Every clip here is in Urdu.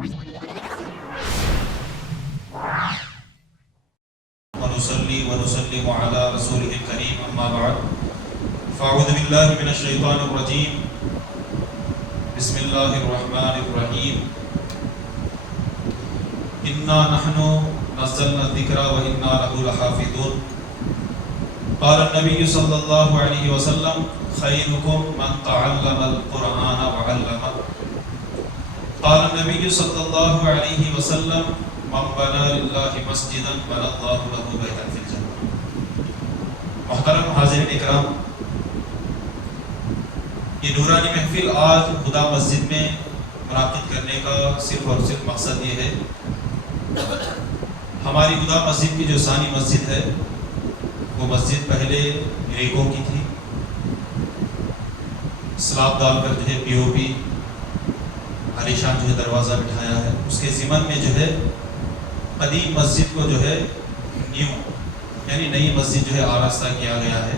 ونصلي ونسلم على رسوله الكريم أما بعد فأعوذ بالله من الشيطان الرجيم بسم الله الرحمن الرحيم إنا نحن نزلنا الذكر وإنا له لحافظون قال النبي صلى الله عليه وسلم خيركم من تعلم القرآن وعلمه قال النبي صلى الله عليه وسلم من بنى لله مسجدا بنى الله له بيتا في الجنة. محترم حاضرین اکرام، یہ نورانی محفل آج خدا مسجد میں منعقد کرنے کا صرف اور صرف مقصد یہ ہے، ہماری خدا مسجد کی جو ثانی مسجد ہے وہ مسجد پہلے ریگوں کی تھی، سلاب ڈال کر جو ہے پی او پی عالیشان جو ہے دروازہ بٹھایا ہے، اس کے ضمن میں جو ہے قدیم مسجد کو جو ہے یعنی نئی مسجد جو ہے آراستہ کیا گیا ہے۔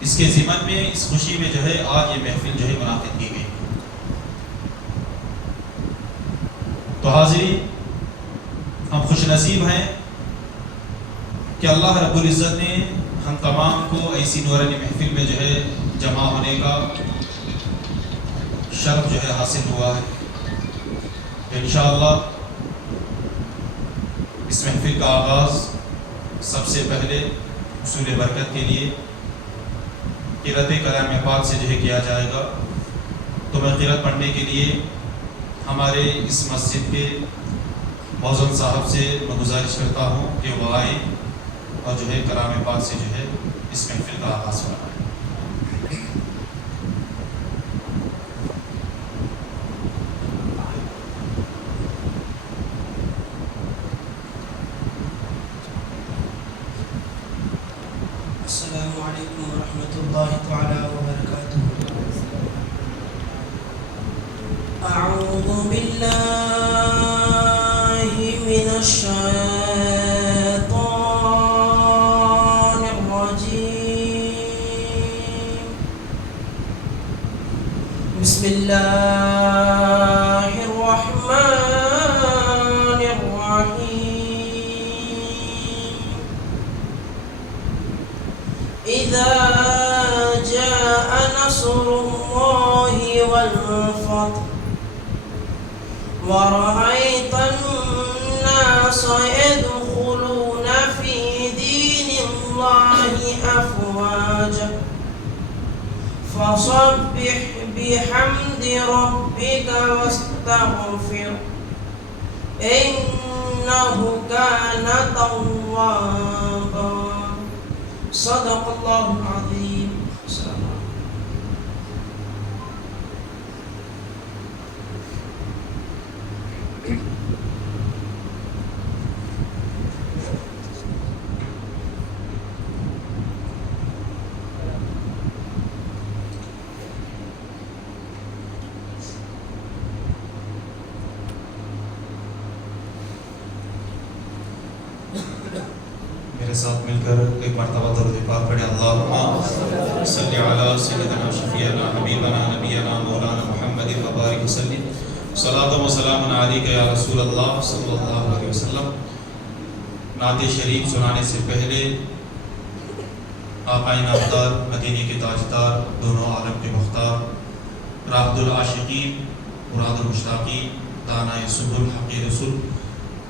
اس کے ضمن میں اس خوشی میں جو ہے آج یہ محفل جو ہے منعقد کی گئی۔ تو حاضرین، ہم خوش نصیب ہیں کہ اللہ رب العزت نے ہم تمام کو ایسی نورانی محفل میں جو ہے جمع ہونے کا شرف جو ہے حاصل ہوا ہے۔ انشاءاللہ اس محفل کا آغاز سب سے پہلے حصول برکت کے لیے قرأت کلام پاک سے جو ہے کیا جائے گا۔ تو میں قرأت پڑھنے کے لیے ہمارے اس مسجد کے موزن صاحب سے میں گزارش کرتا ہوں کہ وہ آئیں اور جو ہے کلام پاک سے جو ہے اس محفل کا آغاز فرمائیں۔ السلام علیکم ورحمۃ اللہ تعالی وبرکاتہ۔ اعوذ باللہ من الشیطان الرجیم، بسم اللہ الرحمن الرحیم۔ اذا جاء نصر الله والفتح ورأيت الناس يدخلون في دين الله أفواجا فسبح بحمد ربك واستغفر إنه كان توابا صدق الله العظيم۔ السلام عليكم۔ میرے ساتھ مل کر ایک مرتبہ درود پاک پڑھیں۔ اللہم صلی علی سیدنا شفیعنا حبیبنا نبینا مولانا محمد وبارک وسلم صلاۃ و سلام علیک یا رسول اللہ صلی اللہ علیہ وسلم۔ نعت شریف سنانے سے پہلے آقائے نامدار، مدینے کے تاجدار، دونوں عالم کے مختار، راحت العاشقین، مراد المشتاقین، دانائے سبل، حقیر رسول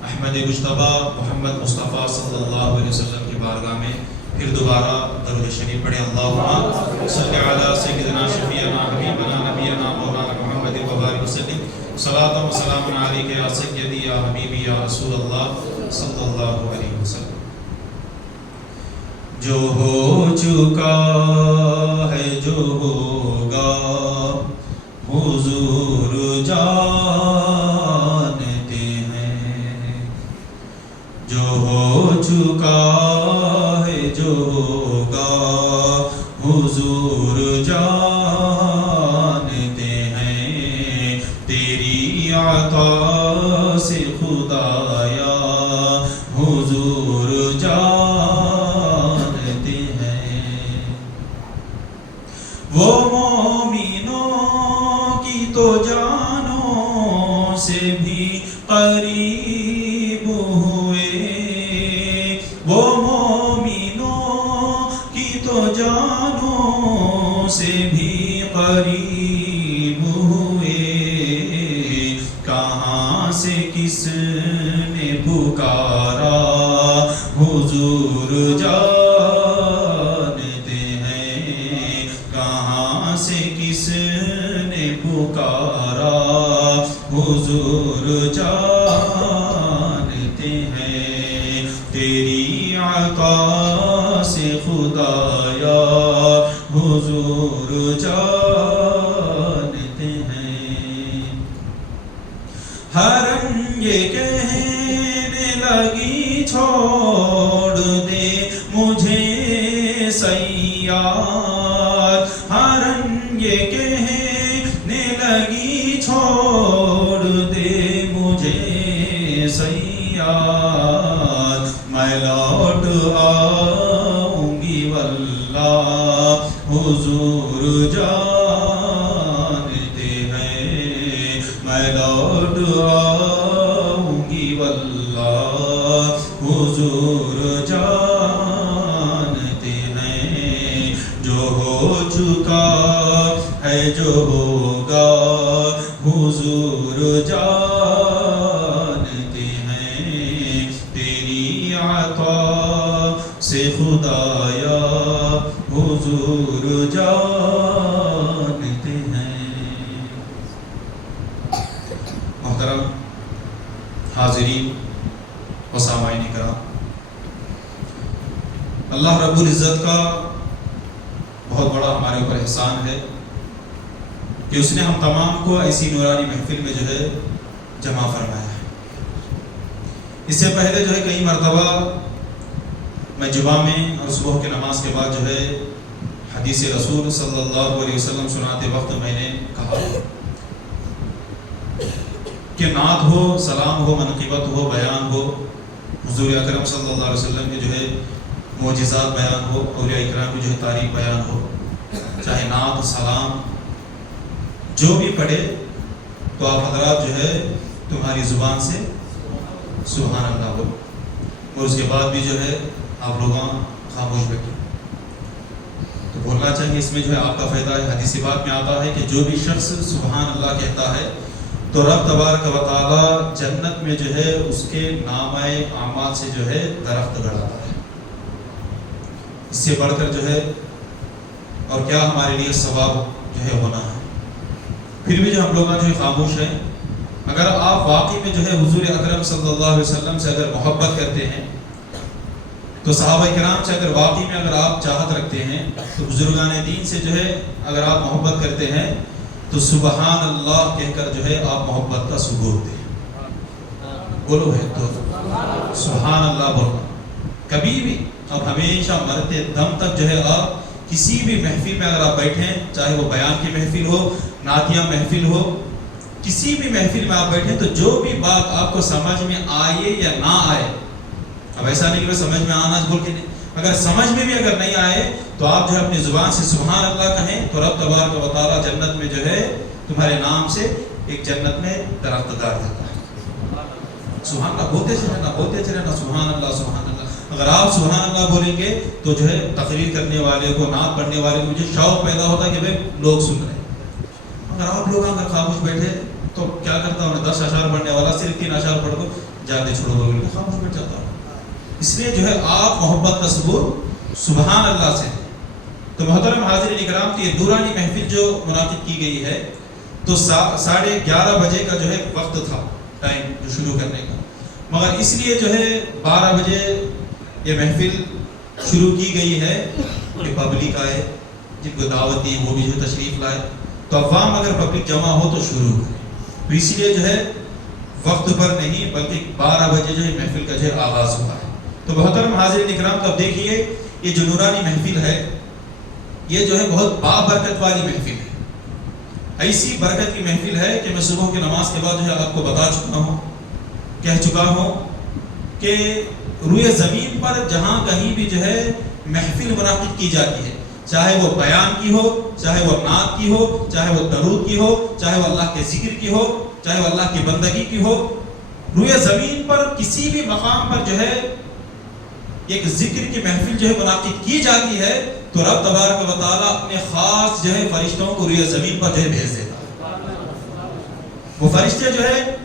احمد مجتبیٰ محمد مصطفیٰ صلی اللہ علیہ وسلم کی بارگاہ میں پھر دوبارہ درود شریف پڑھیں۔ اللہم صلی علی سیدنا شفیعنا حبیبنا نبینا مولانا محمد وبارک وسلم صلاۃ و سلام علیک یا سیدی یا حبیبی یا رسول اللہ صلی اللہ علیہ وسلم۔ جو ہو چکا ہے جو ہوگا حضور جانتے ہیں، جو ہو چکا ہے جو ہوگا حضور جانتے ہیں، تیری عطا سے خدایا حضور جانتے ہیں۔ وہ مومنوں کی تو جانوں سے بھی قریب ہوئے، وہ مومنوں کی تو جانوں سے بھی قریب ہوئے، کہاں سے کس نے پکارا حضور جانتے ہیں، کہاں سے کس نے پکارا حضور جانتے ہیں، تیری عطا سے خدایا حضور جانتے ہیں۔ حرم یہ کہنے لگی چھوڑ دے مجھے صیاد، حرم یہ کہنے لگی چھوڑ دے مجھے صیاد، میں لوٹ آؤں گی واللہ حضور جانتے ہیں، میں لوٹ آؤں گی واللہ حضور جانتے ہیں، جو ہو چکا ہے جو ہوگا حضور جانتے ہیں، تیری عطا سے خدایا حضور جانتے ہیں۔ محترم حاضرین و سامعین کرام، اللہ رب العزت کا بہت بڑا ہمارے اوپر احسان ہے کہ اس نے ہم تمام کو ایسی نورانی محفل میں جو ہے جمع فرمایا ہے۔ اس سے پہلے جو ہے کئی مرتبہ میں جمعہ میں اور صبح کی نماز کے بعد جو ہے حدیث رسول صلی اللہ علیہ وسلم سناتے وقت میں نے کہا کہ نعت ہو، سلام ہو، منقبت ہو، بیان ہو، حضور اکرم صلی اللہ علیہ وسلم کے جو ہے معجزات بیان ہو، اولیاء اکرام کی جو ہے تاریخ بیان ہو، چاہے نعت، سلام جو بھی پڑھے تو آپ حضرات جو ہے تمہاری زبان سے سبحان اللہ بولو، اور اس کے بعد بھی جو ہے آپ لوگاں خاموش بیٹھے تو بولنا چاہیے۔ اس میں جو ہے آپ کا فائدہ ہے۔ حدیث بات میں آتا ہے کہ جو بھی شخص سبحان اللہ کہتا ہے تو رب تبارک و تعالی جنت میں جو ہے اس کے نامہ اعمال سے جو ہے درخت گڑاتا ہے۔ اس سے بڑھ کر جو ہے اور کیا ہمارے لیے ثواب جو ہے ہونا ہے۔ پھر بھی جو ہم لوگ جو ہے خاموش ہیں، اگر آپ واقعی میں جو ہے حضور اکرم صلی اللہ علیہ وسلم سے اگر محبت کرتے ہیں تو صحابہ کرام سے اگر واقعی میں اگر آپ چاہت رکھتے ہیں تو بزرگان دین سے جو ہے اگر آپ محبت کرتے ہیں تو سبحان اللہ کہہ کر جو ہے آپ محبت کا ثبوت دیں۔ بولو ہے تو سبحان اللہ بولنا کبھی بھی، اب ہمیشہ مرتے دم تک جو ہے آپ کسی بھی محفل میں اگر آپ بیٹھیں، چاہے وہ بیان کی محفل ہو، نعتیہ محفل ہو، کسی بھی محفل میں آپ بیٹھیں تو جو بھی بات آپ کو سمجھ میں آئے یا نہ آئے، اب ایسا نہیں کہ سمجھ میں آنا بول کے نہیں، اگر سمجھ میں بھی اگر نہیں آئے تو آپ جو ہے اپنی زبان سے سبحان اللہ کہیں تو رب تبارک و تعالی جنت میں جو ہے تمہارے نام سے ایک جنت میں درخت گاڑ دیتا ہے۔ سبحان اللہ بولتے چلے نا سبحان اللہ سبحان اللہ۔ اگر آپ سبحان اللہ بولیں گے تو جو ہے تقریر کرنے والے کو، نعت پڑھنے والے کو مجھے شوق پیدا ہوتا ہے کہ بھائی لوگ سن رہے ہیں۔ اگر آپ لوگ اگر خاموش بیٹھے تو کیا کرتا ہوں، 10 اشعار پڑھنے والا صرف 3 اشعار پڑھ کر جاتے چھوڑو گے، خاموش بیٹھ جاتا ہوں۔ اس لیے جو ہے آپ محبت کا ثبوت سبحان اللہ سے۔ تو محترم حاضرین اکرام کی دورانی محفل جو منعقد کی گئی ہے تو 11:30 بجے کا جو ہے وقت تھا، ٹائم جو شروع کرنے کا، مگر اس لیے جو ہے 12 بجے یہ محفل شروع کی گئی ہے کہ پبلک آئے، جن کو دعوت دی وہ بھی جو تشریف لائے، تو عوام اگر پبلک جمع ہو تو شروع کرے، تو اس لیے جو ہے وقت پر نہیں بلکہ 12 بجے جو ہے محفل کا جو ہے آغاز ہوا ہے۔ تو محترم حاضرین اکرام تو اب دیکھیے یہ جو نورانی محفل ہے یہ جو ہے بہت بابرکت والی محفل ہے، ایسی برکت کی محفل ہے کہ میں صبح کی نماز کے بعد جو ہے آپ کو بتا چکا ہوں، کہہ چکا ہوں کہ روئے زمین پر جہاں کہیں بھی جو ہے محفل منعقد کی جاتی ہے، چاہے وہ بیان کی ہو، چاہے وہ نعت کی ہو، چاہے وہ درود کی ہو، چاہے وہ اللہ کے ذکر کی ہو، چاہے وہ اللہ کی بندگی کی ہو، روئے زمین پر کسی بھی مقام پر جو ہے ایک ذکر کی محفل جو ہے منعقد کی جاتی ہے تو رب تبارک و تعالیٰ اپنے خاص جو ہے فرشتوں کو روئے زمین پر جو ہے بھیج دیتا ہے. وہ فرشتے جو ہے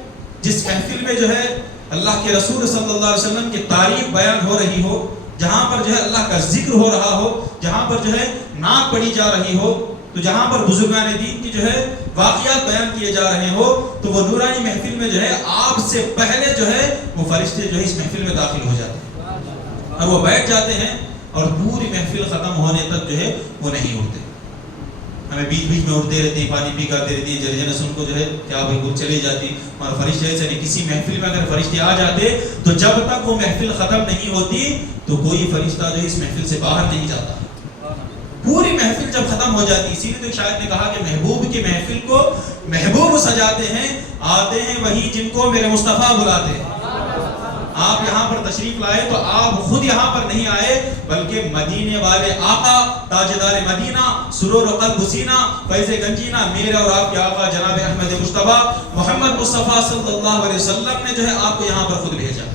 جس محفل میں جو ہے اللہ کے رسول صلی اللہ علیہ وسلم کی تعریف بیان ہو رہی ہو, جہاں پر جو ہے اللہ کا ذکر ہو رہا ہو, جہاں پر جو ہے نعت پڑھی جا رہی ہو, تو جہاں پر بزرگان دین کی جو ہے واقعات بیان کیے جا رہے ہو, تو وہ نورانی محفل میں جو ہے آپ سے پہلے جو ہے وہ فرشتے جو ہے اس محفل میں داخل ہو جاتے ہیں اور وہ بیٹھ جاتے ہیں اور پوری محفل ختم ہونے تک جو ہے وہ نہیں اٹھتے. ہمیں بیچ بیچ میں اٹھتے رہتے ہیں, پانی پی کرتے رہتے ہیں, جلجنس ان کو جو ہے کیا بالکل چلی جاتی. اور فرشتے ایسے نہیں, کسی محفل میں اگر فرشتے آ جاتے تو جب تک وہ محفل ختم نہیں ہوتی تو کوئی فرشتہ جو ہے اس محفل سے باہر نہیں جاتا. پوری محفل جب ختم ہو جاتی, اسی لیے تو شاید نے کہا کہ محبوب کی محفل کو محبوب سجاتے ہیں, آتے ہیں وہی جن کو میرے مصطفیٰ بلاتے ہیں. آپ یہاں پر تشریف لائے تو آپ خود یہاں پر نہیں آئے بلکہ مدینے والے آقا تاجدار مدینہ سرور و قلب حسینہ فیض گنجینہ میرے اور آپ کے آقا جناب احمد مجتبیٰ محمد مصطفیٰ صلی اللہ علیہ وسلم نے جو ہے آپ کو یہاں پر خود بھیجا.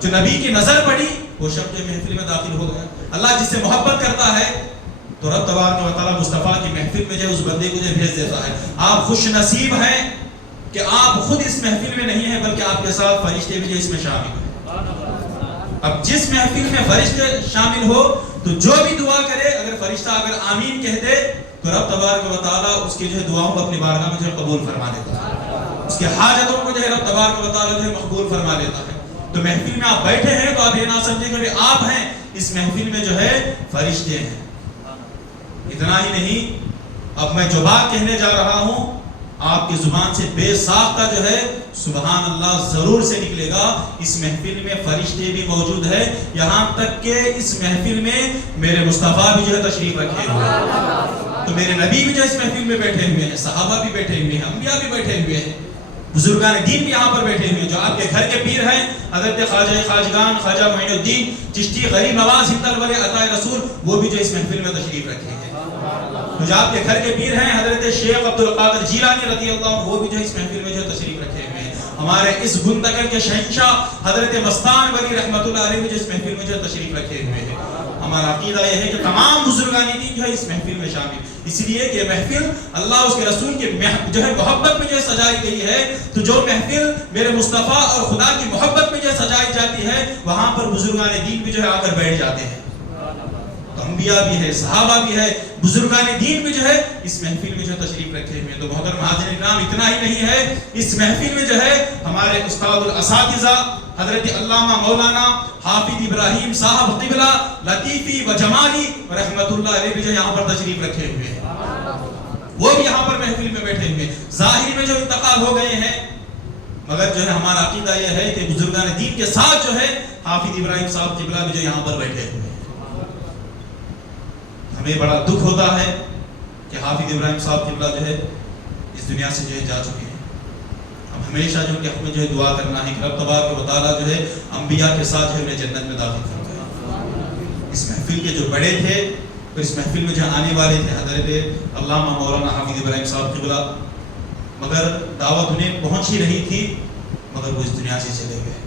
جو نبی کی نظر پڑی وہ شب جو محفل میں داخل ہو گیا. اللہ جس سے محبت کرتا ہے تو رب تبارک و تعالیٰ مصطفیٰ کی محفل میں جو ہے اس بندے کو جو بھیج دیتا ہے. آپ خوش نصیب ہیں کہ آپ خود اس محفل میں نہیں ہیں بلکہ آپ کے ساتھ فرشتے بھی جو اس میں شامل ہیں. اب جس محفل میں فرشتے شامل ہو تو جو بھی دعا کرے, اگر فرشتہ اگر آمین کہہ دے تو رب تبارک و تعالیٰ اس کی جو ہے دعاؤں کو اپنی بارگاہ میں جو ہے قبول فرما دیتا ہے. اس کے حاجتوں کو جو ہے رب تبارک و تعالیٰ جو ہے مقبول فرما دیتا ہے. تو محفل میں آپ بیٹھے ہیں تو آپ یہ نہ سمجھیں کہ آپ ہیں, اس محفل میں جو ہے فرشتے ہیں. اتنا ہی نہیں, اب میں جو بات کہنے جا رہا ہوں آپ کی زبان سے بے ساختہ جو ہے سبحان اللہ ضرور سے نکلے گا. اس محفل میں فرشتے بھی موجود ہیں, یہاں تک کہ اس محفل میں میرے مصطفیٰ بھی جو ہے تشریف رکھے ہوئے ہیں. تو میرے نبی بھی جو اس محفل میں بیٹھے ہوئے ہیں, صحابہ بھی بیٹھے ہوئے ہیں, انبیاء بھی بیٹھے ہوئے ہیں, بزرگان دین بھی یہاں پر بیٹھے ہوئے ہیں. جو آپ کے گھر کے پیر ہیں حضرت خواجہ خواجگان خواجہ معین الدین چشتی غریب نواز ہندل والے عطائے رسول, وہ بھی جو اس محفل میں تشریف رکھے ہیں. تو جو آپ کے گھر کے پیر ہیں حضرت شیخ عبد القادر جیلانی رضی اللہ عنہ, وہ بھی جو اس محفل میں جو تشریف رکھے ہوئے ہیں. ہمارے اس گندگل کے شہنشاہ حضرت مستان ولی رحمۃ اللہ علیہ بھی جو اس محفل میں جو تشریف رکھے ہوئے ہیں. ہمارا عقیدہ یہ ہے کہ تمام بزرگان دین جو ہے اس محفل میں شامل, اس لیے کہ یہ محفل اللہ اس کے رسول کی جو ہے محبت میں جو ہے سجائی گئی ہے. تو جو محفل میرے مصطفیٰ اور خدا کی محبت میں جو ہے سجائی جاتی ہے وہاں پر بزرگان دین بھی جو ہے آ کر بیٹھ جاتے ہیں. انبیاء بھی ہے, صحابہ بھی ہے, بزرگان دین بھی جو ہے اس محفل میں جو تشریف رکھے ہوئے ہیں. تو محترم حاضرین کرام, اتنا ہی نہیں ہے, اس محفل میں جو ہے ہمارے استاد الاساتذہ حضرت علامہ مولانا حافظ ابراہیم صاحب قبلہ لطیفی و جمالی رحمۃ اللہ علیہ بھی جو یہاں پر تشریف رکھے ہوئے ہیں. وہ بھی یہاں پر محفل میں بیٹھے ہوئے ہیں. ظاہر میں جو انتقال ہو گئے ہیں, مگر جو ہے ہمارا عقیدہ یہ ہے کہ بزرگان دین کے ساتھ جو ہے حافظ ابراہیم صاحب قبلہ بھی جو یہاں پر بیٹھے ہوئے ہیں. ہمیں بڑا دکھ ہوتا ہے کہ حافظ ابراہیم صاحب قبلہ جو ہے اس دنیا سے جو ہے جا چکے ہیں. اب ہمیشہ جو ان کے حق میں جو ہے دعا کرنا ہے کہ رب تبارک و تعالیٰ جو ہے انبیاء کے ساتھ جو ہے انہیں جنت میں داخل فرمائے. اس محفل کے جو بڑے تھے اور اس محفل میں جو آنے والے تھے حضرت علامہ مولانا حافظ ابراہیم صاحب قبلہ, مگر دعوت انہیں پہنچ ہی رہی تھی مگر وہ اس دنیا سے چلے گئے.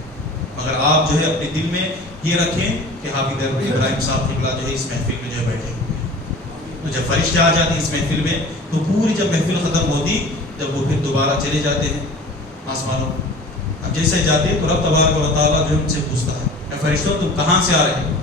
مگر آپ جو ہے اپنے دل میں یہ رکھیں کہ حافظ ابراہیم صاحب قبلہ جو ہے اس محفل میں جو ہے بیٹھے. تو جب فرشتے آ جاتے ہیں اس محفل میں تو پوری جب محفل ختم ہوتی جب وہ پھر دوبارہ چلے جاتے ہیں آسمانوں. اب جیسے جاتے ہیں تو رب تبارک و تعالیٰ جو ان سے پوچھتا ہے اے فرشتوں تم کہاں سے آ رہے ہو؟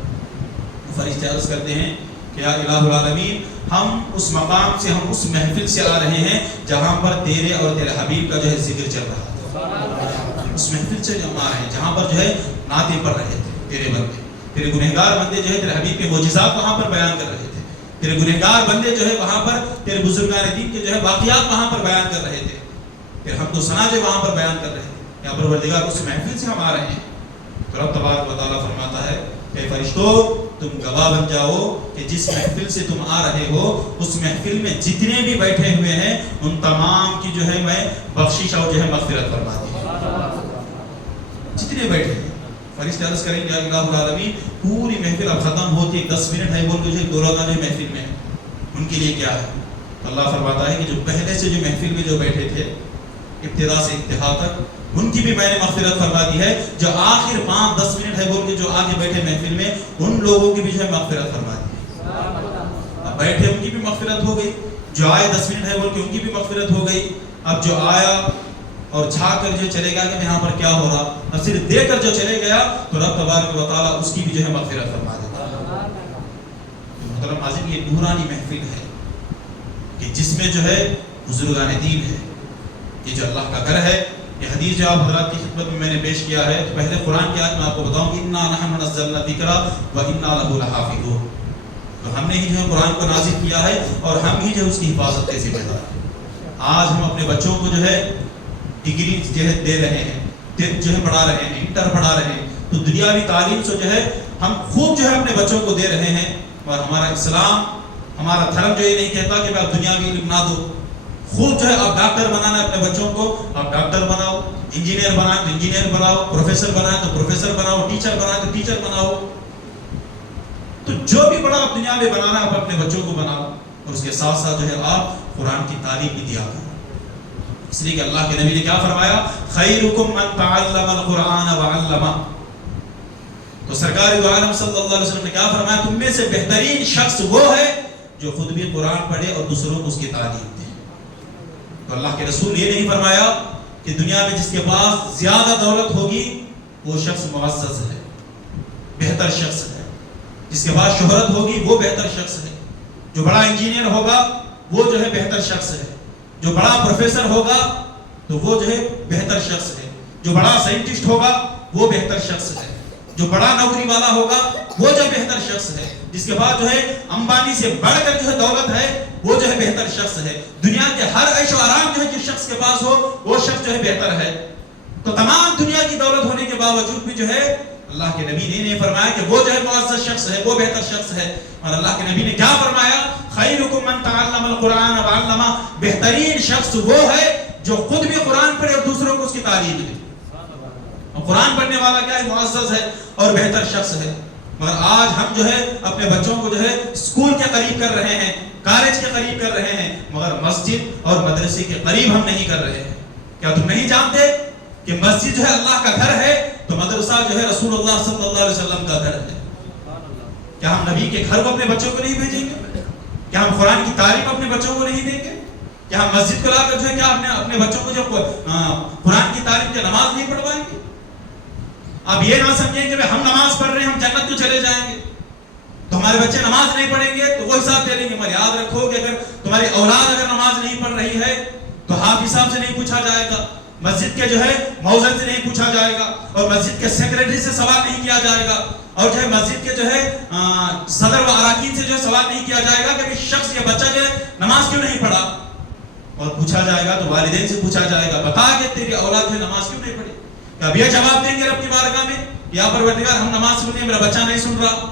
فرشتے عرض کرتے ہیں کہ یا الہ العالمین, ہم اس مقام سے, ہم اس محفل سے آ رہے ہیں جہاں پر تیرے اور تیرے حبیب کا جو ہے ذکر چل رہا تھا. اس محفل سے جو ہم آ رہے ہیں جہاں پر جو ہے نعتیں پڑھ رہے تھے تیرے بندے, تیرے گنہگار بندے جو ہے تیرے حبیب کے معجزات وہاں پر بیان کر رہے تھے. تیرے گنہگار بندے جو ہے وہاں پر تیرے بزرگان دین کے جو ہے واقعات وہاں پر بیان کر رہے تھے. تیرے حمد و ثنا جو وہاں پر بیان کر رہے تھے. یا پروردگار اس محفل سے ہم آ رہے ہیں. تو رب تبارک و تعالیٰ فرماتا ہے کہ فرشتوں تم گواہ بن جاؤ کہ جس محفل سے تم آ رہے ہو اس محفل میں جتنے بھی بیٹھے ہوئے ہیں ان تمام کی جو ہے میں بخشش اور جو ہے مغفرت فرما دی. جتنے بیٹھے ہیں فرشتے عرض کریں گے الہ العالمین پوری محفل اب ختم ہوتی ہے, 10 منٹ ہے بول کے جو دورہ جو محفل میں ان کے لیے کیا ہے؟ اللہ فرماتا ہے کہ جو پہلے سے جو محفل میں جو بیٹھے تھے ابتدا سے انتہا تک, ان کی بھی میں نے مغفرت فرما دی ہے. جو آخر 5-10 منٹ ہے بول کے جو آگے بیٹھے محفل میں, ان لوگوں کی بھی جو ہے مغفرت فرما دی ہے. اب بیٹھے ان کی بھی مغفرت ہو گئی, جو آئے 10 منٹ ہے بول کے ان کی بھی مغفرت ہو گئی. اب جو آیا اور چھا کر جو چلے گیا کہ یہاں پر کیا ہو رہا, اب صرف دے کر جو چلے گیا تو رب تبارک و تعالیٰ اس کی بھی جو ہے مغفرت فرما دیتا ہے. محترم حاضرین, یہ نورانی محفل ہے کہ جس میں جو ہے بزرگان دین ہے, یہ جو اللہ کا گھر ہے. یہ حدیث جو آپ حضرات کی خدمت میں نے پیش کیا ہے, تو پہلے قرآن کی آیت میں آپ کو بتاؤں, اِنَّا نَحْنُ نَزَّلْنَا الذِّكْرَ وَإِنَّا لَهُ لَحَافِظُونَ. تو ہم نے ہی جو ہے قرآن کو نازل کیا ہے اور ہم ہی جو ہے اس کی حفاظت کے ذمہ دار ہیں. آج ہم اپنے بچوں کو جو ہے ڈگری جو ہے دے رہے ہیں, جو ہے پڑھا رہے ہیں, انٹر پڑھا رہے ہیں, تو دنیاوی تعلیم سے جو ہے ہم خوب جو ہے اپنے بچوں کو دے رہے ہیں. اور ہمارا اسلام, ہمارا دھرم جو یہ نہیں کہتا کہ آپ دنیاوی علم نہ دو. خوب جو ہے آپ ڈاکٹر بنانا ہے اپنے بچوں کو, آپ ڈاکٹر بناؤ, انجینئر بنائیں تو انجینئر بناؤ, پروفیسر بنائیں تو پروفیسر بناؤ, ٹیچر بنائیں تو ٹیچر بناؤ. تو جو بھی بڑا آپ دنیا میں بنانا ہے آپ اپنے بچوں کو بناؤ, اور اس کے ساتھ ساتھ جو ہے آپ قرآن کی تعلیم بھی دیا کرو. اس لیے کہ اللہ کے نبی نے کیا فرمایا, خیرکم من تعلم القرآن وعلمہ. تو سرکار دو عالم صلی اللہ علیہ وسلم نے کیا فرمایا, تم میں سے بہترین شخص وہ ہے جو خود بھی قرآن پڑھے اور دوسروں کو اس کی تعلیم دے. تو اللہ کے رسول یہ نہیں فرمایا کہ دنیا میں جس کے پاس زیادہ دولت ہوگی وہ شخص معزز ہے, بہتر شخص ہے. جس کے پاس شہرت ہوگی وہ بہتر شخص ہے. جو بڑا انجینئر ہوگا وہ جو ہے بہتر شخص ہے. جو بڑا پروفیسر ہوگا تو وہ جو ہے بہتر شخص ہے. جو بڑا سائنٹسٹ ہوگا وہ بہتر شخص ہے. جو بڑا نوکری والا ہوگا وہ جو بہتر شخص ہے. جس کے بعد جو ہے امبانی سے بڑھ کر جو ہے دولت ہے وہ جو ہے بہتر شخص ہے. دنیا کے ہر عیش و آرام جو ہے جس شخص کے پاس ہو وہ شخص جو ہے بہتر ہے. تو تمام دنیا کی دولت ہونے کے باوجود بھی جو ہے اللہ کے نبی نے نہیں فرمایا کہ وہ جو ہے معزز شخص ہے, وہ بہتر شخص ہے. اور اللہ کے نبی نے کیا فرمایا, خیرکم من تعلم القرآن وعلمہ. بہترین شخص وہ ہے جو خود بھی قرآن پڑھے اور دوسروں کو اس کی تعلیم دے. قرآن پڑھنے والا کیا ہے, معزز ہے اور بہتر شخص ہے. مگر آج ہم جو ہے اپنے بچوں کو جو ہے اسکول کے قریب کر رہے ہیں, کالج کے قریب کر رہے ہیں, مگر مسجد اور مدرسے کے قریب ہم نہیں کر رہے ہیں. کیا تم نہیں جانتے کہ مسجد جو ہے اللہ کا گھر ہے, تو مدرسہ جو ہے رسول اللہ صلی اللہ علیہ وسلم کا گھر ہے. کیا ہم نبی کے گھر کو اپنے بچوں کو نہیں بھیجیں گے؟ کیا ہم قرآن کی تعلیم اپنے بچوں کو نہیں دیں گے؟ کیا ہم مسجد کو لا کر جو ہے کیا اپنے بچوں کو جو قرآن کی تعلیم کے نماز نہیں پڑھوائیں گے؟ آپ یہ نہ سمجھیں کہ ہم نماز پڑھ رہے ہیں ہم جنت کو چلے جائیں گے, تو ہمارے بچے نماز نہیں پڑھیں گے تو وہ حساب دے لیں گے. مگر یاد رکھو کہ اگر تمہاری اولاد اگر نماز نہیں پڑھ رہی ہے تو حافظ صاحب سے نہیں پوچھا جائے گا, مسجد کے جو ہے مؤذن سے نہیں پوچھا جائے گا, اور مسجد کے سیکریٹری سے سوال نہیں کیا جائے گا, اور جو ہے مسجد کے جو ہے صدر و اراکین سے جو ہے سوال نہیں کیا جائے گا کہ شخص یہ بچہ جو ہے نماز کیوں نہیں پڑھا. اور پوچھا جائے گا تو والدین سے پوچھا جائے گا, بتا کہ تیری اولاد جو ہے نماز کیوں نہیں پڑھی. اب یہ جواب دیں گے رب کی بارگاہ میں, یا پروردگار ہم نماز سننے ہیں, میرا بچہ نہیں سن رہا.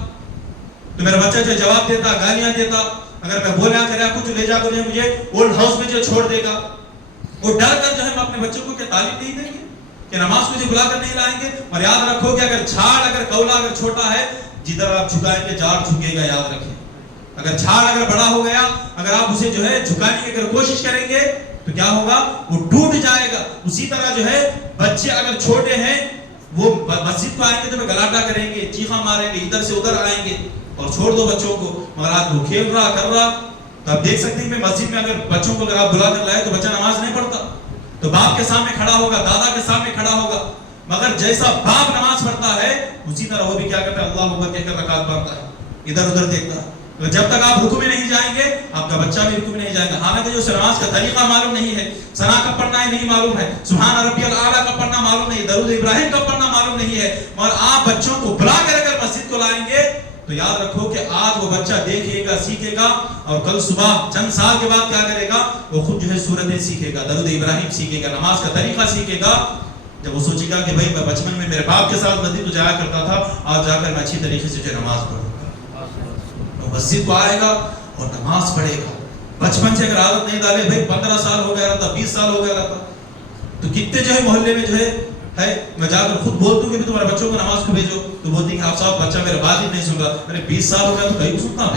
تو میرا بچہ جو جواب دیتا, گالیاں دیتا, اگر میں بولا کریا کچھ لے جا کر مجھے اولڈ ہاؤس میں جو چھوڑ دے گا, وہ ڈر کر جو ہے ہم اپنے بچوں کو کیا تعلیم نہیں دیں گے کہ نماز کو جو بلا کر نہیں لائیں گے. اور یاد رکھو کہ اگر جھاڑ اگر کولا اگر چھوٹا ہے, جدھر آپ جھکائیں گے جھاڑ جھکے گا. یاد رکھیں, اگر جھاڑ اگر بڑا ہو گیا, اگر آپ اسے جو ہے جھکانے کی اگر کوشش کریں گے تو کیا ہوگا, وہ ٹوٹ جائے گا. اسی طرح جو ہے بچے اگر چھوٹے ہیں وہ مسجد کو آئیں گے تو گلاٹا کریں گے, چیخا ماریں گے, ادھر سے ادھر آئیں گے, اور چھوڑ دو بچوں کو. مگر آج وہ کھیل رہا کر رہا, تو آپ دیکھ سکتے ہیں کہ مسجد میں اگر بچوں کو اگر آپ بلا کر لائے تو بچہ نماز نہیں پڑھتا, تو باپ کے سامنے کھڑا ہوگا, دادا کے سامنے کھڑا ہوگا. مگر جیسا باپ نماز پڑھتا ہے اسی طرح وہ بھی کیا کرتا ہے, اللہ اکبر کہہ کر رکعت پڑھتا ہے, ادھر ادھر دیکھتا ہے. تو جب تک آپ رکوع میں نہیں جائیں گے آپ کا بچہ بھی رکوع میں نہیں جائے گا. حالانکہ جو نماز کا طریقہ معلوم نہیں ہے, ثنا کب پڑھنا ہے نہیں معلوم ہے, سبحان ربی الاعلیٰ کب پڑھنا معلوم نہیں, درود ابراہیم کب پڑھنا معلوم نہیں ہے, مگر آپ بچوں کو بلا کر اگر مسجد کو لائیں گے تو یاد رکھو کہ آج وہ بچہ دیکھے گا, سیکھے گا, اور کل صبح چند سال کے بعد کیا کرے گا, وہ خود جو ہے سورتیں سیکھے گا, درود ابراہیم سیکھے گا, نماز کا طریقہ سیکھے گا. جب وہ سوچے گا کہ بھائی میں بچپن میں میرے باپ کے ساتھ مسجد کو جایا کرتا تھا, آج جا کر میں اچھی طریقے سے جو نماز پڑھوں گا, تو مسجد کو آئے گا اور نماز پڑھے گا. بچپن سے اگر عادت نہیں ڈالے, بھائی 15 سال ہو گیا رہتا, 20 سال ہو گیا رہتا, تو کتنے جو ہے محلے میں جو ہے میں جا کر خود بولتا ہوں کہ تمہارے بچوں کو نماز کو بھیجو, تو بولتی کہ آپ صاحب بچہ میرے بات ہی نہیں سن رہا. میں نے 20 سال ہو گیا تو کہیں کو سنتا,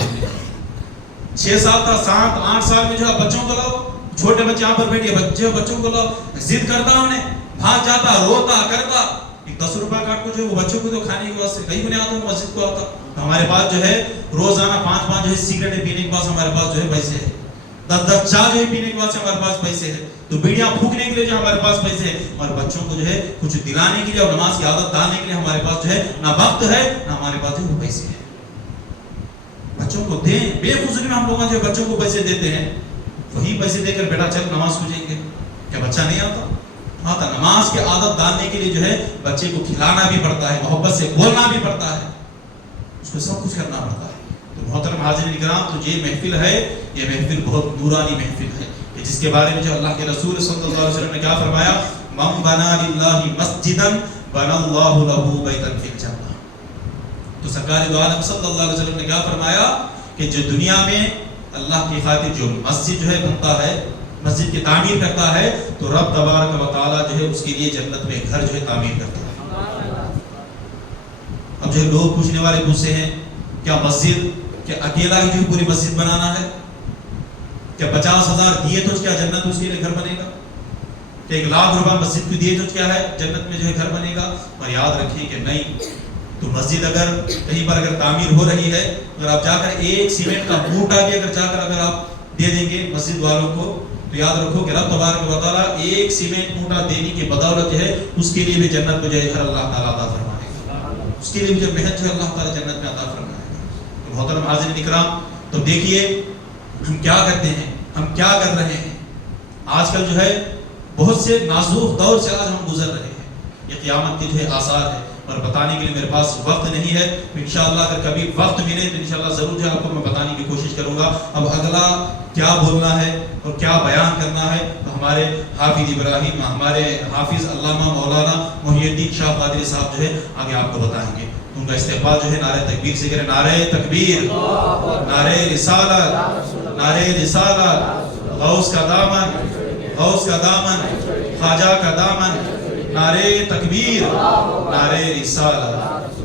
6 سال تھا, 7-8 سال میں جو ہے بچوں کو لاؤ, چھوٹے بچے یہاں پر بیٹھے بچوں کو ضد کرتا انہیں بھاگ جاتا روتا کرتا 10 روپے کاٹ کو جو وہ بچوں کو تو کھانے کے واسطے کہیں نہیں آتا مسجد کو آتا. ہمارے پاس جو ہے روزانہ 5 جو ہے سگریٹ پینے کے پاس ہمارے پاس جو ہے پیسے ہیں, 10 چائے جو ہے پینے کے واسطے ہمارے پاس پیسے ہیں, تو بیڑیاں پھونکنے کے لیے جو ہمارے پاس پیسے ہیں, اور بچوں کو جو ہے کچھ دلانے کے لیے اور نماز کی عادت ڈالنے کے لیے ہمارے پاس جو ہے نہ وقت ہے نہ ہمارے پاس جو ہے وہ پیسے ہیں. بچوں کو دیں, بے فضولی میں ہم لوگ جو بچوں کو پیسے دیتے ہیں, وہی پیسے دے کر بیٹا چل نماز کو جائیں گے, کیا بچہ نہیں آتا؟ آتا. نماز کی عادت ڈالنے کے لیے جو ہے بچے کو کھلانا بھی پڑتا ہے, محبت سے بولنا بھی پڑتا ہے, اس کو سب کچھ کرنا پڑتا ہے. تو محترم حاضرین کرام, تو یہ محفل ہے, یہ محفل بہت نورانی محفل ہے, جس کے بارے میں جو اللہ کے رسول صلی اللہ علیہ وسلم نے کیا فرمایا, من بنا للہ مسجدا بنا اللہ لہ بیتا فی الجنہ. تو سرکار دو عالم صلی اللہ علیہ وسلم نے کیا فرمایا کہ جو دنیا میں اللہ کی خاطر جو مسجد جو ہے بنتا ہے, مسجد کی تعمیر کرتا ہے, تو رب تبارک و تعالی جو ہے اس کے لیے جنت میں گھر جو ہے تعمیر کرتا ہے. اب جو ہے لوگ پوچھنے والے پوچھتے ہیں, کیا مسجد کیا اکیلا ہی جو پوری مسجد بنانا ہے, کیا 50,000 دیے تو کیا جنت اس کے لیے گھر بنے گا, کہ 1 لاکھ روپے مسجد کو دیے تو کیا ہے جنت میں جو ہے گھر بنے گا؟ اور یاد رکھیں کہ نہیں. تو مسجد اگر کہیں پر اگر تعمیر ہو رہی ہے, اگر آپ جا کر 1 سیمنٹ کا موٹا بھی اگر آپ دے دیں گے مسجد والوں کو, تو یاد رکھو کہ رب تبارک و تعالیٰ 1 سیمنٹ موٹا دینے کی بدولت جو ہے اس کے لیے بھی جنت میں جو ہے گھر اللہ تعالیٰ عطا فرمائے گا, اس کے لیے بھی جو محنت جو ہے اللہ تعالیٰ جنت میں عطا فرمائے گا. تو محترم حاضرین اکرام, تو دیکھیے ہم کیا کرتے ہیں, ہم کیا کر رہے ہیں. آج کل جو ہے بہت سے نازک دور سے آج ہم گزر رہے ہیں, یہ قیامت کے جو ہے آثار ہے, اور بتانے کے لیے میرے پاس وقت نہیں ہے. انشاءاللہ اگر کبھی وقت ملے تو انشاءاللہ ضرور جو ہے آپ کو میں بتانے کی کوشش کروں گا. اب اگلا کیا بولنا ہے اور کیا بیان کرنا ہے, تو ہمارے حافظ ابراہیم, ہمارے حافظ علامہ مولانا محی الدین شاہ قادری صاحب جو ہے آگے آپ کو بتائیں گے. ان کا استقبال جو ہے نعرہ تکبیر سے کریں. نعرہ تکبیر, نعرہ رسالت, نعرہ رسالت, غوث کا دامن, غوث کا دامن, خواجہ کا دامن, نعرہ تکبیر, نعرہ رسالت.